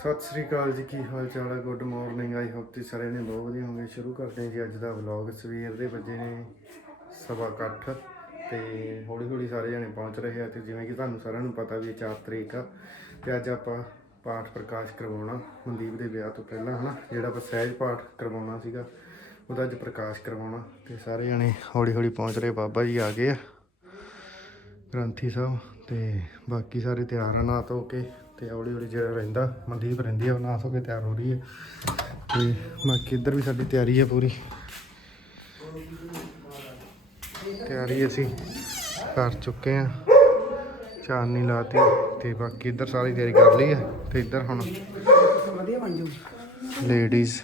ਸਤਿ ਸ੍ਰੀ ਅਕਾਲ ਜੀ, ਕੀ ਹਾਲ ਚਾਲ ਹੈ? ਗੁੱਡ ਮਾਰਨਿੰਗ ਆਈ ਹੋਪ ਤੁਸੀਂ ਸਾਰੇ ਨੇ ਬਹੁਤ ਵਧੀਆ ਹੋਵੋਗੇ ਸ਼ੁਰੂ ਕਰਦੇ ਹਾਂ ਜੀ ਅੱਜ ਦਾ ਵਲੌਗ ਸਵੇਰ ਦੇ ਵਜੇ ਨੇ ਸਵਾ ਕੁ ਅੱਠ ਤੇ ਹੌਲੀ ਹੌਲੀ ਸਾਰੇ ਜਣੇ ਪਹੁੰਚ ਰਹੇ ਆ ਤੇ ਜਿਵੇਂ ਕਿ ਤੁਹਾਨੂੰ ਸਾਰਿਆਂ ਨੂੰ ਪਤਾ ਵੀ ਇਹ 4 ਤਰੀਕ ਆ ਤੇ ਅੱਜ ਆਪਾਂ ਪਾਠ ਪ੍ਰਕਾਸ਼ ਕਰਵਾਉਣਾ, ਮਨਦੀਪ ਦੇ ਵਿਆਹ ਤੋਂ ਪਹਿਲਾਂ, ਹਨਾ? ਜਿਹੜਾ ਆਪਾਂ ਸਹਿਜ ਪਾਠ ਕਰਵਾਉਣਾ ਸੀਗਾ, ਉਹਦਾ ਅੱਜ ਪ੍ਰਕਾਸ਼ ਕਰਵਾਉਣਾ ਤੇ ਸਾਰੇ ਜਣੇ ਹੌਲੀ ਹੌਲੀ ਪਹੁੰਚ ਰਹੇ, ਬਾਬਾ ਜੀ ਆ ਗਏ ਆ, ਗ੍ਰੰਥੀ ਸਾਹਿਬ ਤੇ ਬਾਕੀ ਸਾਰੇ ਤਿਆਰ ਆ, ਨਹਾ ਧੋ ਕੇ। ਤੇ ਹੌਲੀ ਹੌਲੀ ਜਿਹੜਾ ਰਹਿੰਦਾ ਮਨਦੀਪ ਰਹਿੰਦੀ ਆ ਉਹ ਨਹਾ ਧੋ ਕੇ ਤਿਆਰ ਹੋ ਰਹੀ ਹੈ। ਤੇ ਬਾਕੀ ਇੱਧਰ ਵੀ ਸਾਡੀ ਤਿਆਰੀ ਹੈ ਪੂਰੀ। ਤਿਆਰੀ ਅਸੀਂ ਕਰ ਚੁੱਕੇ ਆ ਚਾਨਣੀ ਲਾਤੀ ਤੇ ਬਾਕੀ ਇੱਧਰ ਸਾਰੀ ਤਿਆਰੀ ਕਰ ਲਈ ਹੈ ਤੇ ਇੱਧਰ ਹੁਣ ਵਧੀਆ ਬਣ ਜੂ ਲੇਡੀਜ਼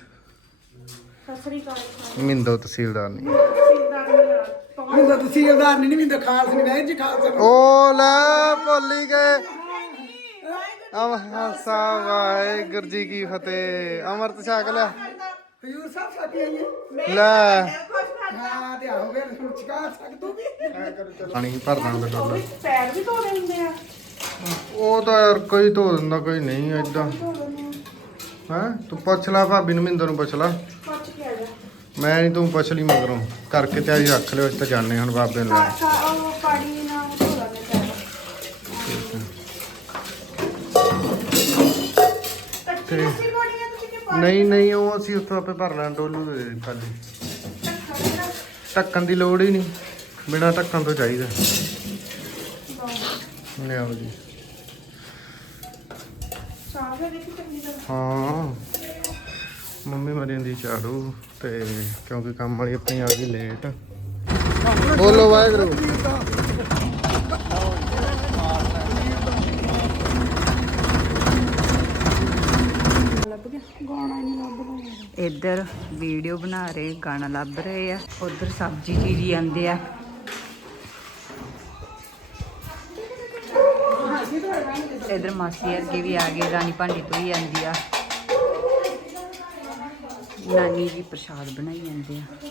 ਮਿੰਦੋ ਤਹਿਸੀਲਦਾਰ ਨੇ ਮਿੰਦਾ ਤੁਸੀਂ ਸਰਦਾਰ ਨਹੀਂ ਮਿੰਦਾ ਖਾਸ ਨਹੀਂ ਵੈਜ ਜੀ ਖਾਸ ਓ ਲੈ ਭੁੱਲ ਗਏ। ਅਮਹਸਾ ਵਾਹਿਗੁਰੂ ਜੀ ਕੀ ਫਤਿਹ। ਅਮਰਤ ਛਕ ਲਿਆ ਹਜੂਰ ਸਾਹਿਬ ਸਾਡੀ ਆਈ ਹੈ ਲੈ। ਹਾਂ ਤੇ ਆਹੋ ਵੇ ਹੁਣ ਚਕਾ ਸਕ ਤੂੰ ਵੀ। ਪਾਣੀ ਭਰਨਾ ਹੁੰਦਾ ਡੋਲਾ ਪੈਰ ਵੀ ਧੋ ਲੈਂਦੇ ਆ। ਉਹ ਤਾਂ ਯਾਰ ਕੋਈ ਧੋ ਦਿੰਦਾ ਕੋਈ ਨਹੀਂ ਏਦਾਂ। ਹਾਂ? ਤੂੰ ਪੁੱਛ ਲੈ ਭਾਬੀ ਨੂੰ ਮਿੰਦਰ ਨੂੰ ਪੁੱਛ ਲੈ। ਪੁੱਛ ਕੇ ਆ ਜਾ। ਮੈਂ ਨਹੀਂ ਤੂੰ ਪੁੱਛ ਲਈ ਮਗਰੋਂ। ਕਰਕੇ ਤਿਆਰੀ ਰੱਖ ਲਿਓ ਅਸੀਂ ਤਾਂ ਜਾਣੇ ਹੁਣ ਬਾਬੇ ਨੂੰ ਕੱਚੀ ਲੱਸੀ ਪਾਣੀ ਆ ਤੁਸੀਂ ਕਿ ਪਾਣੀ ਨਹੀਂ ਨਹੀਂ ਉਹ ਅਸੀਂ ਉੱਥੋਂ ਆਪੇ ਭਰ ਲੈਣ ਡੋਲੂ ਦੇ ਦੇ ਖਾਲੀ। ਢੱਕਣ ਦੀ ਲੋੜ ਹੀ ਨਹੀਂ ਬਿਨਾ ਢੱਕਣ ਤੋਂ ਚਾਹੀਦਾ। ਲਿਆਓ ਜੀ। ਚੰਗੀ ਤਰ੍ਹਾਂ। ਹਾਂ। ਮੰਮੀ ਮਰੀ ਦੀ ਝਾੜੂ ਤੇ ਕਿਉਂਕਿ ਕੰਮ ਵਾਲੀ ਆਪਣੀ ਆ ਗਈ ਲੇਟ। ਬੋਲੋ ਵਾਹਿਗੁਰੂ ਲੱਭ ਗਿਆ ਗਾਣਾ ਨਹੀਂ ਲੱਭ ਰਿਹਾ ਇੱਧਰ ਵੀਡੀਓ ਬਣਾ ਰਹੇ ਗਾਣਾ ਲੱਭ ਰਹੇ ਆ ਉਧਰ ਸਬਜ਼ੀ ਚੀਰੀ ਜਾਂਦੇ ਆ। ਇੱਧਰ ਮਾਸੀ ਅਰਗੇ ਵੀ ਆ ਗਏ ਰਾਣੀ ਭਾਂਡੀ ਤੋਂ ਹੀ ਆਂਦੀ ਆ। ਨਾਨੀ ਜੀ ਪ੍ਰਸ਼ਾਦ ਬਣਾਈ ਜਾਂਦੇ ਆ।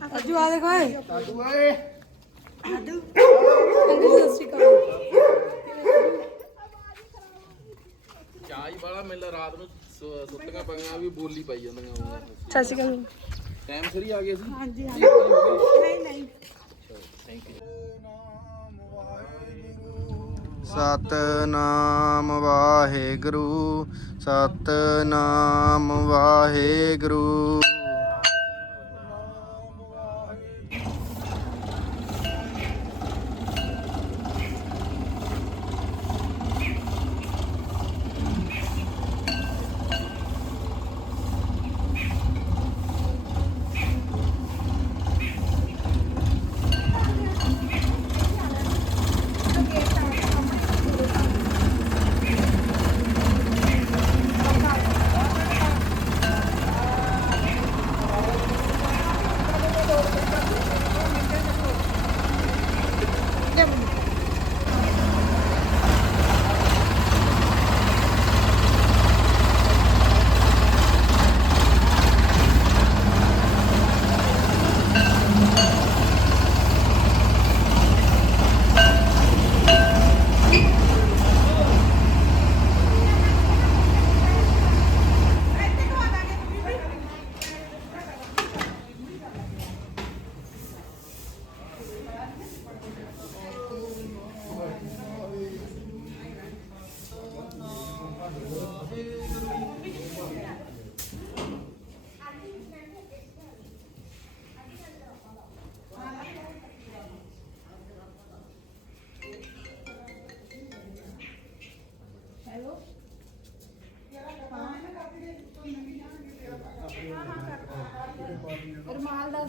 ਅਜੂ ਆ ਦੇਖੋ ਏ ਚਾਹ ਹੀ ਵਾਲਾ ਮਿਲ ਰਾਤ ਨੂੰ ਸੁ- ਸੁੱਤੀਆਂ ਪਈਆਂ ਵੀ ਬੋਲੀ ਪਾਈ ਜਾਂਦੀਆਂ ਉਹ ਸਤਿ ਸ਼੍ਰੀ ਅਕਾਲ। ਟਾਈਮ ਸਿਰ ਹੀ ਆ ਗਏ ਸੀ? ਹਾਂਜੀ ਨਹੀਂ ਨਹੀਂ। ਸਤਨਾਮ ਵਾਹਿਗੁਰੂ ਸਤਨਾਮ ਵਾਹਿਗੁਰੂ।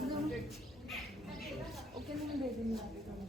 ਦੱਸ ਦਿਓ ਉਹਨੂੰ ਉਹ ਕਹਿੰਦੇ ਮੈਂ ਦੇ ਦਿੰਦੀ ਹਾਂ ਤੁਹਾਨੂੰ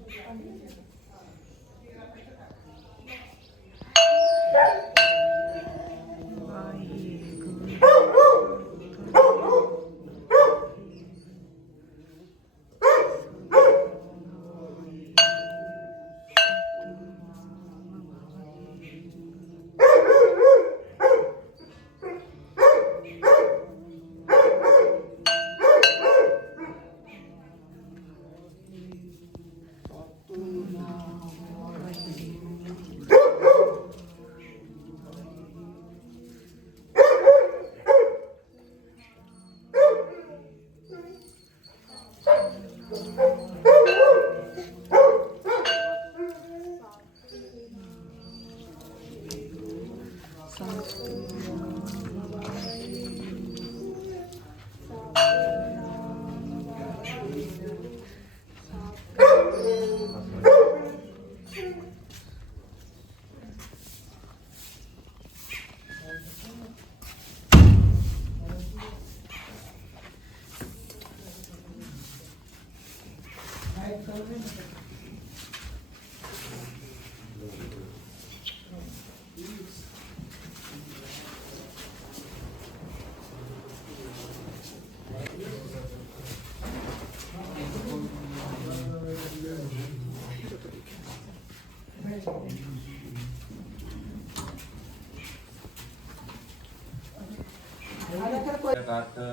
Caraca,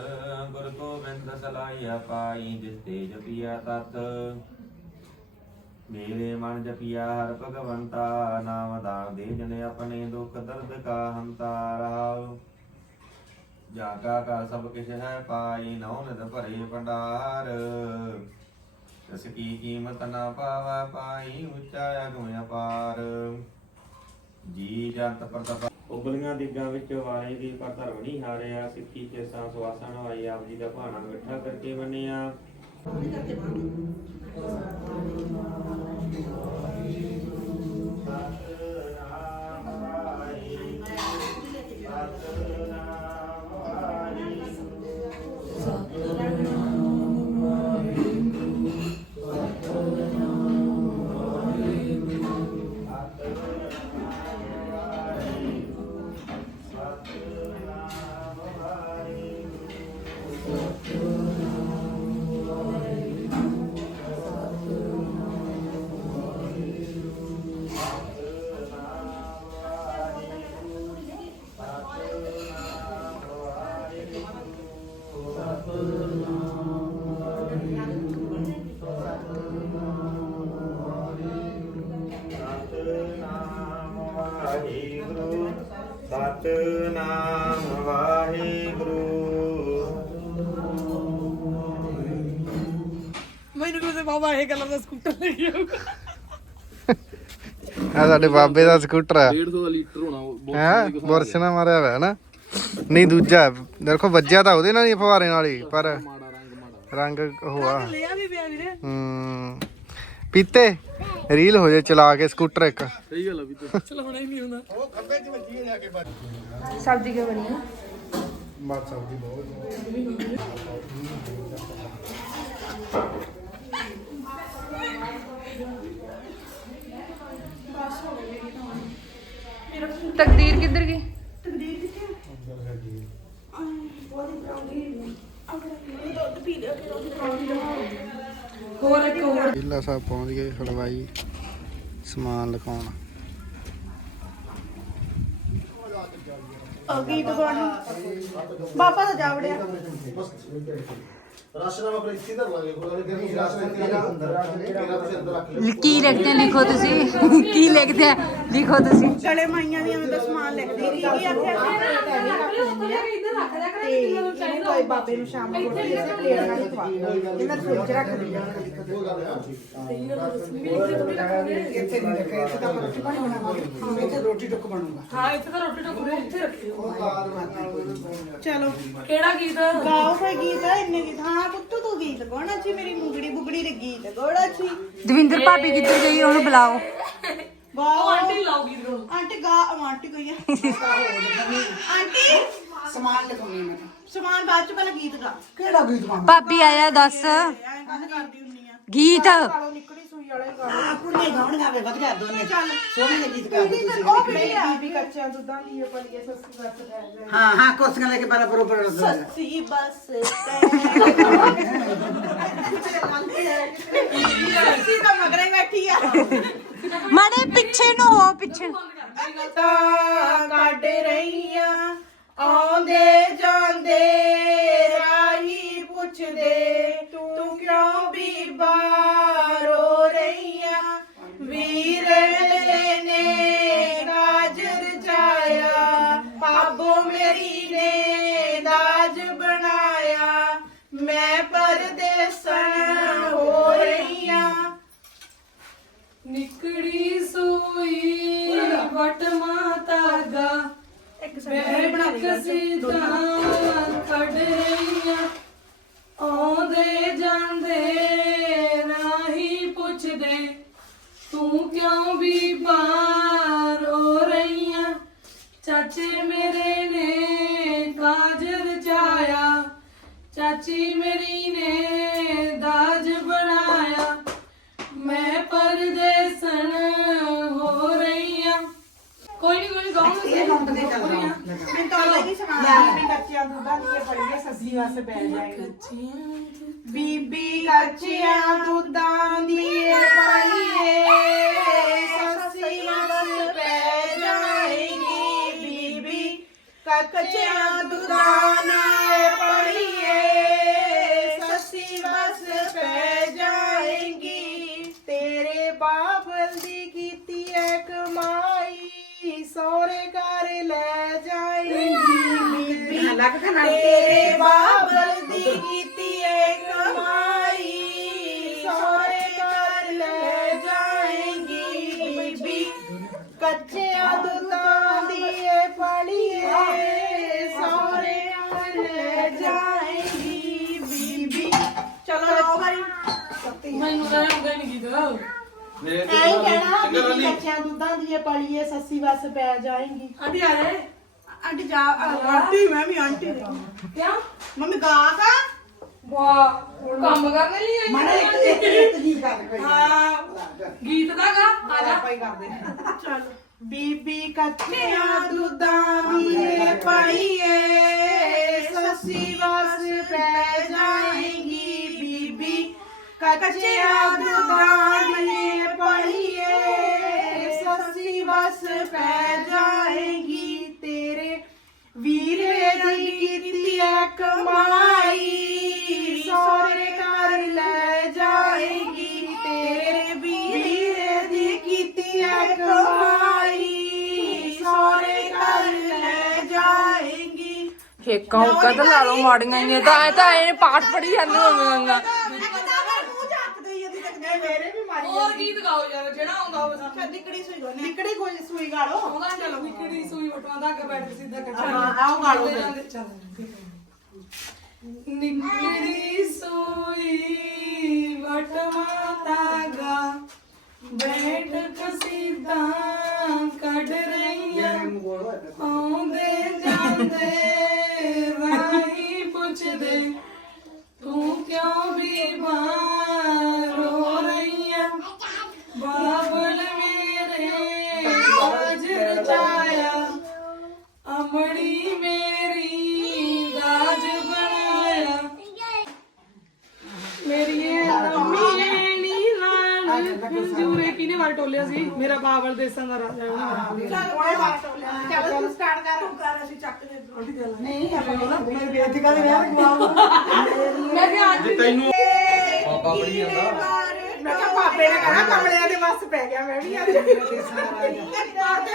ਮੇਰੇ ਮਨ ਜਪਿਆ ਹਰ ਭਗਵੰਤਾ, ਨਾਮ ਦਾਨ ਦੇ ਜਨ ਆਪਣੇ ਦੁਖ ਦਰਦ ਕਾ ਹੰਤਾ ਰਹਾਉ ਜਾ ਕਾ ਕਾ ਸਭ ਕਿਛ ਹੈ ਪਾਈ ਨਉ ਨਿਦ ਭਰੇ ਭੰਡਾਰ। ਤਿਸ ਕੀ ਕੀਮਤ ਨਾ ਪਾਵਾ ਪਾਈ, ਉੱਚਾ ਅਗਮ ਅਪਾਰ। ਜੀ ਜੰਤ ਪ੍ਰਤਪ ਉਬਲੀਆਂ ਦਿਗਾਂ ਵਿੱਚ ਵਾਰੇ ਦੀ ਪਰ ਧਰਮ ਨਹੀਂ ਹਾਰਿਆ, ਸਿੱਖੀ ਕੇ ਸਾਂ ਸਵਾਸਾਂ ਨਵਾਈ ਆਪ ਜੀ ਦਾ ਭਾਣਾ ਇਕੱਠਾ ਕਰਕੇ ਮੰਨਿਆ। ਸਤਨਾਮ ਬਾਬਾ ਇਹ ਕਲਰ ਦਾ ਸਕੂਟਰ ਲੈ ਕੇ ਆ ਸਾਡੇ ਬਾਬੇ ਦਾ ਸਕੂਟਰ ਆ। 150 ਦਾ ਲੀਟਰ ਹੋਣਾ ਉਹ ਬਹੁਤ ਹੈ? ਬੁਰਸ਼ ਨਾਲ ਮਾਰਿਆ ਹੋਇਆ ਨਾ। ਨਹੀਂ ਦੂਜਾ। ਦੇਖੋ ਵੱਜਿਆ ਤਾਂ ਉਹਦੇ ਨਾਲ ਹੀ ਫਵਾਰੇ ਨਾਲ ਹੀ ਪਰ ਰੰਗ ਮਾੜਾ ਰੰਗ ਹੋਆ। ਲਿਆ ਵੀ ਪਿਆ ਵੀਰੇ। ਹੂੰ। ਪੀਤੇ? ਰੀਲ ਹੋ ਜੇ ਚਲਾ ਕੇ ਸਕੂਟਰ ਇੱਕ। ਸਹੀ ਗੱਲ ਆ ਵੀ ਤੇ ਚਲਾਉਣਾ ਹੀ ਨਹੀਂ ਹੁੰਦਾ। ਸਬਜ਼ੀ ਕਿਉਂ ਬਣੀ ਆ? ਸਬਜ਼ੀ ਬਹੁਤ। ਤਕਦੀਰ ਕਿੱਧਰ ਗਈ? ਹੋਰ ਇੱਕ ਹੋਰ। ਢੀਲਾ ਸਾਹਿਬ ਪਹੁੰਚ ਗਏ ਹਲਵਾਈ ਸਮਾਨ ਲਿਖਾਉਣ। ਅਗੀ ਦੁਕਾਨ ਬਾਬਾ ਦਾ ਜਾਵੜਿਆ ਕੀ ਲਿਖਦੇ ਲਿਖੋ ਤੁਸੀਂ? ਕੀ ਲਿਖਦੇ ਆ? ਲਿਖੋ ਤੁਸੀਂ। ਚਲੇ ਮਾਈਆਂ ਦੀਆਂ ਮੈਂ ਤਾਂ ਸਮਾਨ ਲਿਖਦੀ ਰਹੀ ਕੀ ਆਖਿਆ ਕੋਈ ਬਾਬੇ ਨੂੰ ਸ਼ਾਮ ਨੂੰ ਰੋਟੀ ਇਸੇ ਪਲੇਟ ਨਾਲ ਹੀ ਖਵਾ ਇਹ ਮੈਂ ਫ੍ਰਿਜ ਰੱਖ ਦਿੰਦੀ ਇੱਥੇ ਨਹੀਂ ਰੱਖਿਆ ਇੱਥੇ ਤਾਂ ਰੋਟੀ ਪਾਣੀ ਬਣਾਵਾਂਗੇ। ਹਾਂ ਇੱਥੇ ਰੋਟੀ ਟੁੱਕ ਬਣੂਗਾ। ਹਾਂ ਇੱਥੇ ਤਾਂ ਰੋਟੀ ਟੁੱਕ ਉੱਥੇ ਰੱਖਿਓ। ਚਲੋ। ਕਿਹੜਾ ਗੀਤ? ਗਾਓ ਫੇ ਗੀਤ ਹੈ ਇੰਨੇ ਗੀਤ। ਹਾਂ ਪੁੱਤ ਤੂੰ ਗੀਤ ਗਾਉਣਾ ਸੀ। ਮੇਰੀ ਮੁੰਗੜੀ ਬੁਗੜੀ ਦੇ ਗੀਤ ਗਾਉਣਾ ਸੀ। ਦਵਿੰਦਰ ਭਾਬੀ ਕਿੱਧਰ ਗਈ ਉਹਨੂੰ ਬੁਲਾਓ। ਗਾਓ ਆਂਟੀ ਲਾਓ ਗੀਤ ਗਾਓ ਆਂਟੀ ਗਾ ਉਹ ਆਂਟੀ ਕੋਈ ਆ। ਆਂਟੀ। ਸਮਾਨ ਲਿਖਾਉਣੀ ਮੈਂ ਸਮਾਨ ਬਾਅਦ ਚ ਪਹਿਲਾਂ ਗੀਤ ਗਾ। ਕਿਹੜਾ ਗੀਤ ਗਾਉਣਾ? ਭਾਬੀ ਆਇਆ ਦੱਸ। ਐਂ ਗੱਲ ਕਰਦੀ ਹੁੰਨੀ ਆ। ਗੀਤ। ਕਾਲੋ ਨਿਕਲੀ ਸੂਈ ਵਾਲੇ ਗਾ ਆ ਕੁੜੀਆਂ ਗਾਉਣੀਆਂ ਵੇ ਵਧੀਆ ਦੋਨੇ। ਚੱਲ। ਸੋਹਣੇ ਜਿਹੇ ਗੀਤ ਗਾਉਂਦੇ ਤੁਸੀਂ। ਉਹ ਕਿਹੜੀ ਆ। ਬੀਬੀ ਕੱਚਿਆਂ ਦੁੱਧਾਂ ਦੀ ਇਹ ਪਲੀਏ ਸੱਸੀ ਬੱਸ ਰਹਿ ਜਾਏ ਹਾਂ ਹਾਂ ਕੁਰਸੀਆਂ ਲੈ ਕੇ ਬਾਰਾ ਬਰੋਬਰ ਰੱਖ ਦਿੰਦੇ ਸੱਸੀ ਬੱਸ ਸੱਸੀ ਤਾਂ ਮਗਰੇ ਬੈਠੀ ਆ। ਮਾੜੇ ਪਿੱਛੇ ਨੂੰ ਹੋ, ਪਿੱਛੇ। ਤਾਂ ਕੱਢ ਰਹੀਆਂ, ਆਉਂਦੇ ਜਾਂਦੇ ਰਾਹੀ ਪੁੱਛਦੇ, ਤੂੰ ਕਿਉਂ ਬੀਬਾ ਰੋ ਰਹੀਆਂ? ਵੀਰੇ ਨੇ ਗਾਜਰ ਜਾਇਆ ਪਾਬੋ ਮੇਰੀ ਨੇ ਦਾਜ ਬਣਾਇਆ। ਮੈਂ ਵਟ ਮਾਤਾ ਗਾ। ਇੱਕ ਮੈਂ ਕਸੀਦਾਂ ਖੜ ਰਹੀਆਂ ਆਉਂਦੇ ਜਾਂਦੇ ਰਾਹੀ ਪੁੱਛਦੇ ਤੂੰ ਕਿਉਂ ਵੀ ਬਾਹਰ ਹੋ ਰਹੀਆਂ? ਚਾਚੇ ਮੇਰੇ ਨੇ ਕਾਜ ਰਚਾਇਆ ਚਾਚੀ ਮੇਰੀ ਕੋਈ ਕੋਈ ਗਾਉਂਗੇ ਇਹ ਨੰਦ ਦੇ ਚੱਲ ਰਹਾ ਮੈਂ ਤਾਂ ਲੱਗੀ ਸਮਾਨ ਬੀਬੀ ਕੱਚਿਆਂ ਦੁੱਧਾਂ ਦੀ ਫੜੀਏ ਸੱਸੀ ਵਾਸਤੇ ਪੈ ਜਾਏਗੀ। ਬੀਬੀ ਕੱਚਿਆਂ ਦੁੱਧਾਂ ਦੀ ਫੜੀਏ ਸੱਸੀ ਵਾਸਤੇ ਪੈ ਜਾਏਗੀ। ਬੀਬੀ ਕੱਚਿਆਂ ਦੁੱਧਾਂ ਲੱਗ ਕੇ सौरे घर ले जाएगी। तेरे बाबल दी कमाई सौरे ले जाएगी कच्चे दिए पड़ी है सौरे ले जाएगी बीबी। चलो मैं गई नहीं ਐਂ ਕਹਿਣਾ ਬੀਬੀ ਕੱਚਿਆਂ ਦੁੱਤਾਂ ਦੀ ਏ ਪਲੀਏ ਸੱਸੀ ਵਸ ਪੈ ਜਾਏਂਗੀ। ਆਂਟੀ ਆ ਰਹੇ। ਆਂਟੀ ਜਾ ਆਂਟੀ ਮੈਂ ਵੀ ਆਂਟੀ ਦੇ ਕਿਉਂ? ਮੰਮੀ ਗਾ ਗਾ ਵਾਹ ਕੰਮ ਕਰਨ ਲਈ ਆਈ ਮਨੇ ਇੱਕ ਇੱਕ ਇੱਕ ਗੀਤ ਗਾ ਕੋਈ ਹਾਂ। ਗੀਤ ਦਾ ਗਾ ਆ ਜਾ। ਆਪਾਂ ਹੀ ਕਰਦੇ ਚਲੋ। ਬੀਬੀ ਕੱਚਿਆਂ ਦੁੱਧਾਂ ਦੀ ਪਈਏ ਸੱਸੀ ਵਸ ਪੈ ਜਾਏਗੀ। ਬੀਬੀ ਕੱਚਿਆਂ ਦੁੱਧਾਂ ਦੀ ਪਈਏ ਸੱਸੀ ਵਸ ਪੈ ਜਾਏਗੀ ਤੇਰੇ ਵੀਰੇ ਦੀ ਕੀਤੀ ਐ ਕਮਾਈ ਸੋਰੇ ਕਰ ਲੈ ਜਾਏਗੀ ਤੇਰੇ ਵੀਰੇ ਦੀ ਕੀਤੀ ਐ ਕਮਾਈ ਸੋਰੇ ਕਰ ਲੈ ਜਾਏਗੀ। ਠੇਕਾ ਹੁੱਕਾਂ ਤਾਂ ਲਾ ਲਓ ਮਾੜੀਆਂ ਹੀ ਤਾਂ ਐ ਤਾਂ ਐ ਪਾਠ ਪੜੀ ਜਾਂਦੇ ਹੋਵਾਂਗਾ। ਮੇਰੇ ਵੀ ਮਾਰੀ ਹੋਰ ਗੀਤ ਗਾਓ ਯਾਰ ਜਿਹੜਾ ਆਉਂਦਾ ਹੋਵੇ ਸਾਨੂੰ ਨਿਕੜੀ ਸੂਈ ਗੋ ਨਿਕੜੀ ਕੋਈ ਸੂਈ ਗਾਲੋ? ਆਉਂਦਾ ਚਲੋ ਵੀ ਕਿਹੜੀ ਸੂਈ ਵਟਵਾ ਦਾ ਬੈਠ ਸਿੱਧਾ ਕੱਟਾ ਹਾਂ, ਆਓ ਗਾ ਲਓ ਫਿਰ। ਜਾਂਦੇ। ਨਿਕਲੀ ਸੂਈ ਵਟਵਾ ਤਾਗਾ ਬੈਠ ਕਸੀਦਾ ਕੱਢ ਰਹੀਆਂ। ਆਉਂਦੇ ਜਾਂਦੇ ਰਾਹੀ ਪੁੱਛਦੇ ਤੂੰ ਕਿਉਂ ਬਿਮਾਰ ਰਚਾਇਆ ਅਮੜੀ ਮੇਰੀ ਰਾਜ ਬਣਾਇਆ। ਮੇਰੀ ਇਹ ਲੰਮੀ ਨੀ ਲਾਲ ਖੰਜੂਰੇ ਕਿਨੇ ਵਾਰ ਟੋਲਿਆ ਸੀ? ਮੇਰਾ ਬਾਬਲ ਦੇਸਾਂ ਦਾ ਰਾਜਾ ਉਹਨੇ ਚੱਲ ਕੋਈ ਬਾਤ ਨਹੀਂ। ਚੱਲ ਤੂੰ ਸਟਾਰਟ ਕਰ। ਤੂੰ ਕਰ ਅਸੀਂ ਚੱਕ ਦੇ ਨਹੀਂ ਮੈਂ ਬੇਇੱਜ਼ਤੀ ਕਰਦੇ ਰਿਹਾ ਮੈਂ ਕਿਹਾ ਅੱਜ ਤੈਨੂੰ ਪਾਪਾ ਬੜੀ ਜਾਂਦਾ ਪਾਪੇ ਨੇ ਕਹਣਾ ਕਮਲਿਆਂ ਦੇ ਵੱਸ ਪੈ ਗਿਆ ਮੈਂ ਵੀ ਅੱਜ।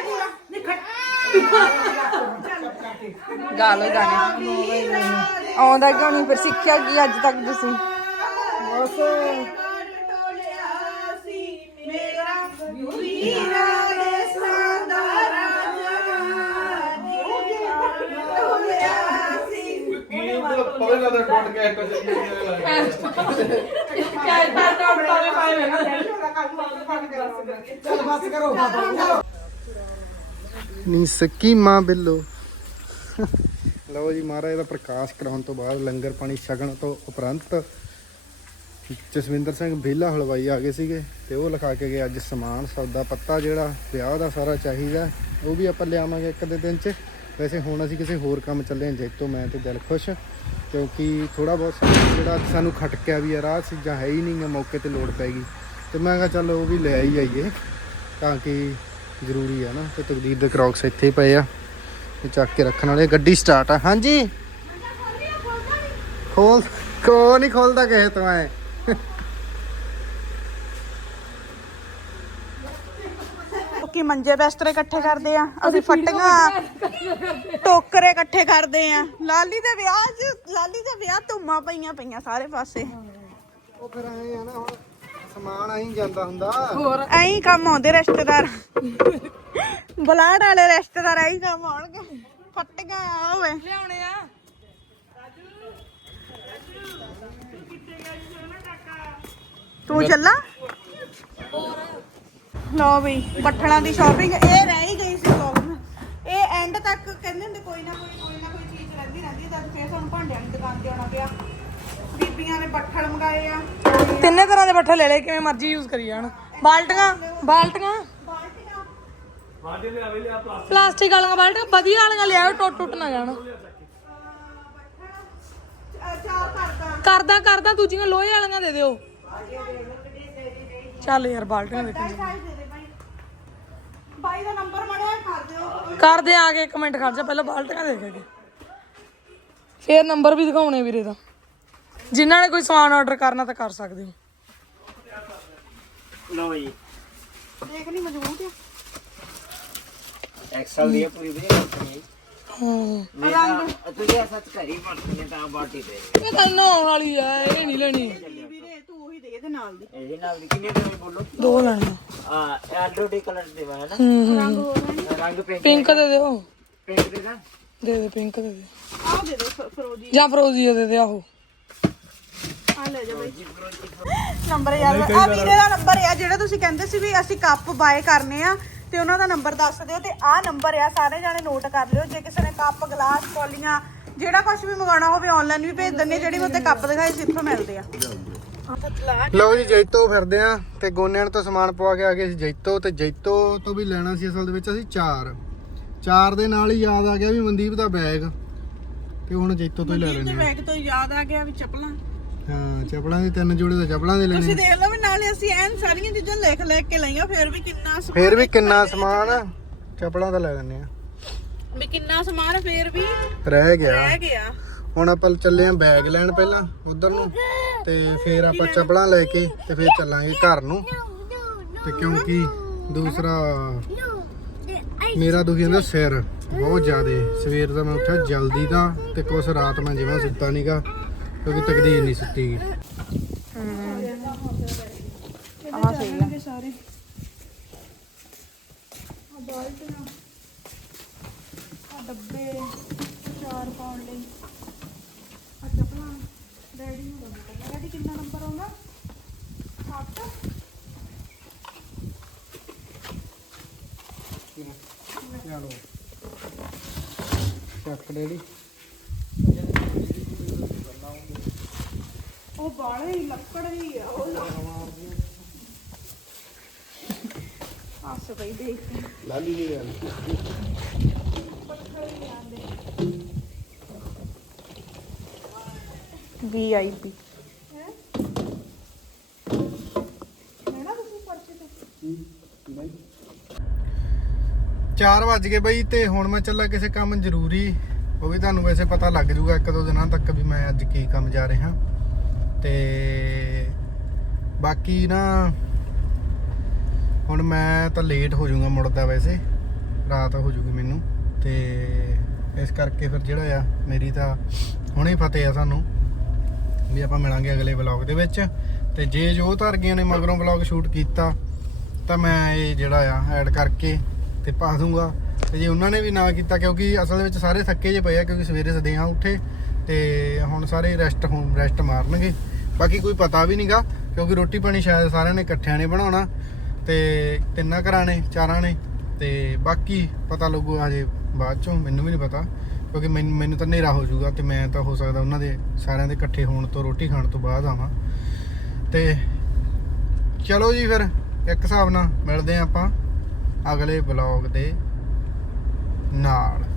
ਪੂਰਾ ਨਿਖੜ ਗਾ ਲਓ ਗਾਣੇ। ਆਉਂਦਾ ਕਿਉਂ ਨਹੀਂ? ਫਿਰ ਸਿੱਖਿਆ ਕੀ ਅੱਜ ਤੱਕ ਤੁਸੀਂ? ਬਸ। ਟੋਲਿਆ ਸੀ ਮੇਰਾ ਵੀਰਾ ਦੇਸਾਂ ਦਾ ਰਾਜਾ ਨਾ ਤਾਂ ਪਾਏ ਵੇ ਨਾ। ਚਲ ਬਸ ਕਰੋ। ਨੀ ਸਕੀਮਾਂ ਬਿੱਲੋ। ਲਓ ਜੀ ਮਹਾਰਾਜ ਦਾ ਪ੍ਰਕਾਸ਼ ਕਰਾਉਣ ਤੋਂ ਬਾਅਦ ਲੰਗਰ ਪਾਣੀ ਛਕਣ ਤੋਂ ਉਪਰੰਤ ਜਸਵਿੰਦਰ ਸਿੰਘ ਭੇਲਾ ਹਲਵਾਈ ਆ ਗਏ ਸੀਗੇ ਤੇ ਉਹ ਲਿਖਾ ਕੇ ਗਏ, ਅੱਜ ਸਮਾਨ ਸੌਦਾ ਪੱਤਾ ਜਿਹੜਾ, ਵਿਆਹ ਦਾ ਸਾਰਾ ਚਾਹੀਦਾ ਉਹ ਵੀ ਆਪਾਂ ਲਿਆਵਾਂਗੇ ਇੱਕ ਦੇ ਦਿਨ 'ਚ। ਵੈਸੇ ਹੁਣ ਅਸੀਂ ਕਿਸੇ ਹੋਰ ਕੰਮ ਚੱਲੇ ਹਾਂ, ਜੈਤੋ ਮੈਂ ਤੇ ਦਿਲ ਖੁਸ਼। ਕਿਉਂਕਿ ਥੋੜਾ ਬਹੁਤ ਸਮਾਨ ਜਿਹੜਾ ਸਾਨੂੰ ਖਟਕਿਆ ਵੀ ਯਾਰ ਆਹ ਚੀਜ਼ਾਂ ਹੈ ਹੀ ਨਹੀਂ ਗਾ ਮੌਕੇ ਤੇ ਲੋੜ ਪੈਗੀ ਤੇ ਮੈਂ ਕਿਹਾ ਚੱਲ ਉਹ ਵੀ ਲੈ ਹੀ ਆਈਏ ਤਾਂ ਕਿ ਜ਼ਰੂਰੀ ਆ ਨਾ। ਤੇ ਤਕਦੀਰ ਦੇ ਕ੍ਰੌਕਸ ਇੱਥੇ ਹੀ ਪਏ ਆ ਤੇ ਚੱਕ ਕੇ ਰੱਖਣ ਵਾਲੇ ਗੱਡੀ ਸਟਾਰਟ ਆ। ਹਾਂਜੀ? ਖੋਲ ਕੋ ਨਹੀਂ ਖੋਲਦਾ ਕਿਸੇ ਤੋਂ ਐ। ਕਿ ਮੰਜੇ ਬਿਸਤਰੇ ਇਕੱਠੇ ਕਰਦੇ ਆ ਅਸੀਂ ਫੱਟੀਆਂ ਟੋਕਰੇ ਇਕੱਠੇ ਕਰਦੇ ਆ ਲਾਲੀ ਦੇ ਵਿਆਹ 'ਚ ਲਾਲੀ ਦੇ ਵਿਆਹ ਧੁੰਮਾਂ ਪਈਆਂ ਪਈਆਂ ਸਾਰੇ ਪਾਸੇ। ਉਹ ਫਿਰ ਐ ਆ ਨਾ ਹੁਣ ਸਮਾਨ ਆਈ ਜਾਂਦਾ ਹੁੰਦਾ। ਐਂ ਕੰਮ ਆਉਂਦੇ ਰਿਸ਼ਤੇਦਾਰ। ਬਲਾੜ ਵਾਲੇ ਰਿਸ਼ਤੇਦਾਰ ਐਂ ਕੰਮ ਆਉਣਗੇ। ਫੱਟੀਆਂ ਆ ਹੋਵੇ ਲਿਆਉਣੇ ਆ। ਤੂੰ ਚੱਲਾ? ਲਓ ਬਈ ਬੱਠਲਾਂ ਦੀ ਸ਼ਾਪਿੰਗ ਇਹ ਰਹਿ ਹੀ ਗਈ ਸੀ ਵਲੌਗ ਇਹ ਐਂਡ ਤੱਕ ਕਹਿੰਦੇ ਹੁੰਦੇ ਕੋਈ ਨਾ ਕੋਈ ਕੋਈ ਨਾ ਕੋਈ ਚੀਜ਼ ਰਹਿੰਦੀ ਰਹਿੰਦੀ ਤਾਂ ਫਿਰ ਸਾਨੂੰ ਭਾਂਡਿਆਂ ਦੀ ਦੁਕਾਨ ਤੇ ਆਉਣਾ ਪਿਆ। ਬੀਬੀਆਂ ਨੇ ਬੱਠਲ ਮੰਗਾਏ ਆ। ਤਿੰਨੇ ਤਰ੍ਹਾਂ ਦੇ ਬੱਠੇ ਲੈ ਲੈ ਕਿਵੇਂ ਮਰਜ਼ੀ ਯੂਜ਼ ਕਰੀ ਜਾਣ। ਬਾਲਟੀਆਂ ਬਾਲਟੀਆਂ। ਪਲਾਸਟਿਕ ਵਾਲੀਆਂ ਬਾਲਟੀਆਂ ਵਧੀਆ ਵਾਲੀਆਂ ਲਿਆਓ ਟੁੱਟ ਟੁੱਟ ਨਾ ਜਾਣ। ਕਰਦਾ। ਕਰਦਾ ਦੂਜੀਆਂ ਲੋਹੇ ਵਾਲੀਆਂ ਦੇ ਦਿਓ। ਚੱਲ ਯਾਰ ਬਾਲਟੀਆਂ ਦੇਖਣ ਸਾਈਜ਼ ਦੇ ਦੇ। ਭਾਈ ਬਾਈ ਦਾ ਨੰਬਰ ਮੜਿਆ ਕਰ ਦਿਓ। ਕਰਦੇ ਆ ਕੇ ਕਮੈਂਟ ਕਰ ਜਾ ਪਹਿਲਾਂ ਬਾਲਟੀਆਂ ਦੇਖ ਕੇ। ਫੇਰ ਨੰਬਰ ਵੀ ਦਿਖਾਉਣੇ ਵੀਰੇ ਦਾ। ਜਿਨ੍ਹਾਂ ਨੇ ਕੋਈ ਸਮਾਨ ਆਰਡਰ ਕਰਨਾ ਤਾਂ ਕਰ ਸਕਦੇ ਹੋ। ਲਓ ਜੀ। ਦੇਖ ਲਈ ਮਜ਼ਬੂਤ ਆ। ਐਕਸਲ ਦੀ ਹੈ ਪੂਰੀ ਵਧੀਆ ਹੈ। ਹਾਂ ਰੰਗ। ਤੁਸੀਂ ਸੱਚ ਕਰੀ ਪੜਨੇ ਤਾਂ ਬਾਟੀ ਦੇ ਇਹ ਤਾਂ ਨਹਾਉਣ ਵਾਲੀ ਆ ਇਹ ਨਹੀਂ ਲੈਣੀ। ਵੀਰੇ ਤੂੰ ਉਹੀ ਦੇ ਇਹਦੇ ਨਾਲ ਦੀ। ਇਹਦੇ ਨਾਲ ਦੀ ਕਿੰਨੇ ਦੇ ਬੋਲੋ। ਦੋ ਲੈਣਾ ਆ ਐਲਡੋ ਡੇ ਕਲਰ ਦੇ ਵਾ ਹੈ ਨਾ? ਹੂੰ ਹੂੰ। ਰੰਗ ਪਿੰਕ ਪਿੰਕ ਦੇ ਦਿਓ। ਪਿੰਕ ਦੇ ਨਾ ਦੇ ਦੇ ਪਿੰਕ ਦੇ ਦੇ ਆਹ ਦੇ ਦੇ ਫ- ਫਰੋਜੀ। ਜਾਂ ਫਰੋਜ਼ੀ ਦੇ ਦੇ ਆਹੋ। ਆ ਲੈ ਜਾ ਬਈ। ਨੰਬਰ ਯਾਰ ਆ ਵੀਰੇ ਦਾ ਨੰਬਰ ਆ ਜਿਹੜਾ ਤੁਸੀਂ ਕਹਿੰਦੇ ਸੀ ਵੀ ਅਸੀਂ ਕੱਪ ਬਾਏ ਕਰਨੇ ਆ ਤੇ ਉਹਨਾਂ ਦਾ ਨੰਬਰ ਦੱਸ ਦਿਓ ਤੇ ਆਹ ਨੰਬਰ ਆ ਸਾਰੇ ਜਾਣੇ ਨੋਟ ਕਰ ਲਿਓ ਜੇ ਕਿਸੇ ਨੇ ਕੱਪ ਗਲਾਸ ਕੌਲੀਆਂ ਜਿਹੜਾ ਕੁਝ ਵੀ ਮੰਗਾਉਣਾ ਹੋਵੇ ਆਨਲਾਈਨ ਵੀ ਭੇਜ ਦਿੰਨੇ ਜਿਹੜੀ ਮੈਂ ਉੱਤੇ ਕੱਪ ਦਿਖਾਏ ਸੀ ਇੱਥੋਂ ਮਿਲਦੇ ਆ। ਲਓ ਜੀ ਜੈਤੋ ਫਿਰਦੇ ਆ ਤੇ ਗੋਨਿਆਂ ਤੋਂ ਸਮਾਨ ਪਵਾ ਕੇ ਆ ਗਏ ਸੀ ਜੈਤੋ ਤੇ ਜੈਤੋ ਤੋਂ ਵੀ ਲੈਣਾ ਸੀ ਅਸਲ ਦੇ ਵਿੱਚ ਅਸੀਂ ਚਾਰ। ਚਾਰ ਦੇ ਨਾਲ ਹੀ ਯਾਦ ਆ ਗਿਆ ਵੀ ਮਨਦੀਪ ਦਾ ਬੈਗ ਤੇ ਹੁਣ ਜੈਤੋ ਤੋਂ ਹੀ ਲੈ ਲੈਣੇ ਆ। ਬੈਗ ਤੋਂ ਯਾਦ ਆ ਗਿਆ ਵੀ ਚੱਪਲਾਂ। ਹਾਂ ਚੱਪਲਾਂ ਦੇ ਤਿੰਨ ਜੋੜੇ ਤਾਂ ਚੱਪਲਾਂ ਦੇ ਲੈਣੇ ਤੁਸੀਂ ਦੇਖ ਲਓ ਵੀ ਨਾਲੇ ਅਸੀਂ ਐਨ ਸਾਰੀਆਂ ਚੀਜ਼ਾਂ ਲਿਖ ਲਿਖ ਕੇ ਲਈਆਂ ਫਿਰ ਵੀ ਕਿੰਨਾ ਸਮਾਨ ਫੇਰ ਵੀ ਕਿੰਨਾ ਸਮਾਨ ਚੱਪਲਾਂ ਤਾਂ ਲੈ ਲੈਣੇ ਆ। ਵੀ ਕਿੰਨਾ ਸਮਾਨ ਫਿਰ ਵੀ ਰਹਿ ਗਿਆ। ਰਹਿ ਗਿਆ। ਹੁਣ ਆਪਾਂ ਚੱਲੇ ਆ ਬੈਗ ਲੈਣ ਪਹਿਲਾਂ ਉਧਰ ਨੂੰ। ਤੇ ਫੇਰ ਆਪਾਂ ਚੱਪਲਾਂ ਲੈ ਕੇ ਤੇ ਫੇਰ ਚੱਲਾਂਗੇ ਘਰ ਨੂੰ। ਤੇ ਕਿਉਂਕਿ ਦੂਸਰਾ ਮੇਰਾ ਦੁਖੀ ਜਾਂਦਾ ਸਿਰ ਬਹੁਤ ਜ਼ਿਆਦੇ। ਸਵੇਰ ਦਾ ਮੈਂ ਉੱਠਿਆ ਜਲਦੀ ਤਾਂ ਤੇ ਕੁਛ ਰਾਤ ਮੈਂ ਜਿਵੇਂ ਸੁੱਤਾ ਨਹੀਂਗਾ ਕਿਉਂਕਿ ਤਕਦੀਰ ਨਹੀਂ ਸੁੱਤੀ। ਗੀ। ਆਹ ਸਹੀ ਆ। ਸਾਰੇ ਆ ਡੱਬੇ ਚਾਰ ਪਾਉਣ ਲਈ ਆ ਚੱਪਲਾਂ ਡੈਡੀ ਨੂੰ ਦਊਂਗਾ ਡੈਡੀ ਆਉਂਦਾ 7 ਚਲੋ। ਚੱਕ ਡੈਡੀ ਉਹ ਬਾਲੇ ਹੀ ਲੱਕੜ ਹੀ ਆ ਉਹ ਹੱਸ ਪਈ ਦੇਖ। ਲਾਲੀ ਦੀ ਗੱਲ ਵੀਆਈਪੀ ਲੈਣਾ ਤੁਸੀਂ ਪਰਚੇ ਤੋਂ 4 ਵੱਜ ਗਏ ਬਈ ਤੇ ਹੁਣ ਮੈਂ ਚੱਲਾ ਕਿਸੇ ਕੰਮ ਜ਼ਰੂਰੀ, ਉਹ ਵੀ ਤੁਹਾਨੂੰ ਵੈਸੇ ਪਤਾ ਲੱਗ ਜੂਗਾ ਇੱਕ ਦੋ ਦਿਨਾਂ ਤੱਕ ਵੀ ਮੈਂ ਅੱਜ ਕੀ ਕੰਮ ਜਾ ਰਿਹਾ। ਤੇ ਬਾਕੀ ਨਾ, ਹੁਣ ਮੈਂ ਤਾਂ ਲੇਟ ਹੋ ਜਾਊਗਾ ਮੁੜਦਾ ਵੈਸੇ, ਰਾਤ ਹੋ ਜਾਊਗੀ ਮੈਨੂੰ। ਤੇ ਇਸ ਕਰਕੇ ਫਿਰ ਜਿਹੜਾ ਆ, ਮੇਰੀ ਤਾਂ ਹੁਣੇ ਫਤਿਹ ਆ ਸਾਨੂੰ, ਵੀ ਆਪਾਂ ਮਿਲਾਂਗੇ ਅਗਲੇ ਵਲੌਗ ਦੇ ਵਿੱਚ। ਤੇ ਜੇ ਜੋ ਧਾਰਗੀਆਂ ਨੇ ਮਗਰੋਂ ਵਲੌਗ ਸ਼ੂਟ ਕੀਤਾ, ਤਾਂ ਮੈਂ ਇਹ ਜਿਹੜਾ ਆ ਐਡ ਕਰਕੇ ਤੇ ਪਾ ਦੂੰਗਾ। ਤੇ ਜੇ ਉਹਨਾਂ ਨੇ ਵੀ ਨਾ ਕੀਤਾ, ਕਿਉਂਕਿ ਅਸਲ ਵਿੱਚ ਸਾਰੇ ਥੱਕੇ ਜੇ ਪਏ ਆ, ਕਿਉਂਕਿ ਸਵੇਰੇ ਸਦਿਆਂ ਉੱਠੇ ਤੇ ਹੁਣ ਸਾਰੇ ਰੈਸਟ ਹੋਮ ਰੈਸਟ ਮਾਰਨਗੇ। ਬਾਕੀ ਕੋਈ ਪਤਾ ਵੀ ਨਹੀਂਗਾ ਕਿਉਂਕਿ ਰੋਟੀ ਪਾਣੀ ਸ਼ਾਇਦ ਸਾਰਿਆਂ ਨੇ ਇਕੱਠਿਆਂ ਨੇ ਬਣਾਉਣਾ। ਤੇ ਤਿੰਨਾਂ ਘਰਾਂ ਨੇ, ਚਾਰਾਂ ਨੇ, ਤੇ ਬਾਕੀ ਪਤਾ ਲੱਗੂ ਹਜੇ ਬਾਅਦ ਚੋਂ, ਮੈਨੂੰ ਵੀ ਨਹੀਂ ਪਤਾ, ਕਿਉਂਕਿ ਮੈਨੂੰ ਮੈਨੂੰ ਤਾਂ ਹਨੇਰਾ ਹੋ ਜਾਊਗਾ ਤੇ ਮੈਂ ਤਾਂ ਹੋ ਸਕਦਾ ਉਹਨਾਂ ਦੇ ਸਾਰਿਆਂ ਦੇ ਇਕੱਠੇ ਹੋਣ ਤੋਂ ਰੋਟੀ ਖਾਣ ਤੋਂ ਬਾਅਦ ਆਵਾਂ। ਤੇ ਚਲੋ ਜੀ ਫਿਰ, ਇੱਕ ਹਿਸਾਬ ਨਾਲ ਮਿਲਦੇ ਹਾਂ ਆਪਾਂ। ਅਗਲੇ ਬਲੌਗ ਦੇ ਨਾਲ।